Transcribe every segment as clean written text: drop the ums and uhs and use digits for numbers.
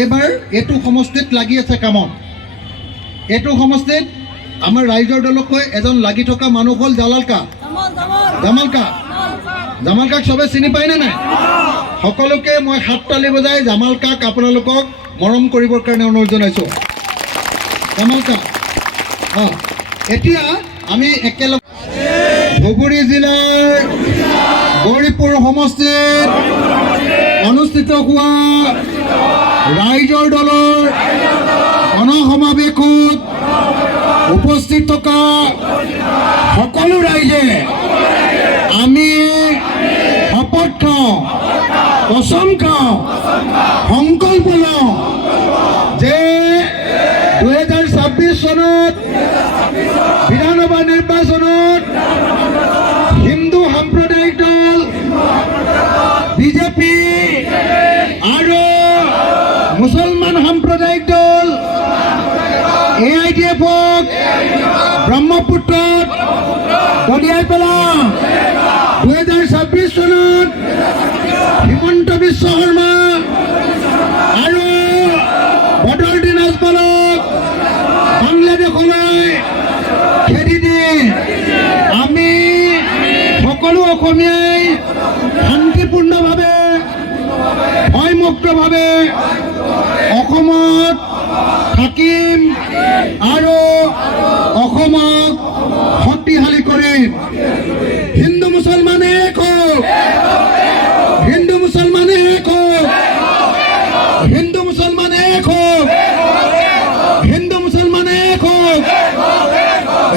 এইবাৰ এইটো সমষ্টিত লাগি আছে কামত। এইটো সমষ্টিত আমাৰ ৰাইজৰ দলকৈ এজন লাগি থকা মানুহ হ'ল জালাল কাক। জামাল কাক চবে চিনি পায়নে নাই? সকলোকে মই হাত তালি বজাই জামাল কাক আপোনালোকক মৰম কৰিবৰ কাৰণে অনুৰোধ জনাইছোঁ। জামাল কাক এতিয়া আমি একেলগে ধুবুৰী জিলাৰ গৌৰীপুৰ সমষ্টিত অনুষ্ঠিত হোৱা ৰাইজৰ দলৰ গণসমাৱেশত উপস্থিত থকা সকলো ৰাইজে আমি শপত খাওঁ, কচম খাওঁ, সংকল্প লওঁ যে 2026 চনত বিধানসভা নিৰ্বাচনত হিন্দু সাম্প্ৰদায়িক দল বিজেপি আৰু মুছলমান সাম্প্ৰদায়িক দল AIDF-ক ব্ৰহ্মপুত্ৰত দলিয়াই পেলাওঁ। 2026 চনত হিমন্ত বিশ্ব শৰ্মা আৰু বদৰুদ্দিন আজমলক বাংলাদেশলৈ খেদি দি আমি সকলো অসমীয়াই শান্তিপূৰ্ণভাৱে ভয়মুক্তভাৱে অসমত থাকিম আৰু অসমক শক্তিশালী কৰিম। হিন্দু মুছলমানে এক হওক, হিন্দু মুছলমানে এক হওক, হিন্দু মুছলমানে এক হওক, হিন্দু মুছলমানে এক হওক,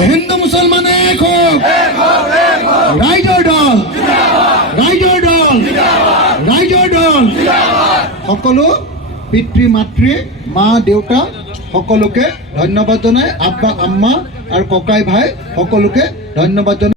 হিন্দু মুছলমানে এক হওক। ৰাইজৰ দল, ৰাইজৰ দল, ৰাইজৰ দল। সকলো পিতৃ মাতৃ মা দেউতা সকলোকে ধন্যবাদ জনাই, আব্বা আম্মা আৰু ককাই ভাই সকলোকে ধন্যবাদ জনাই।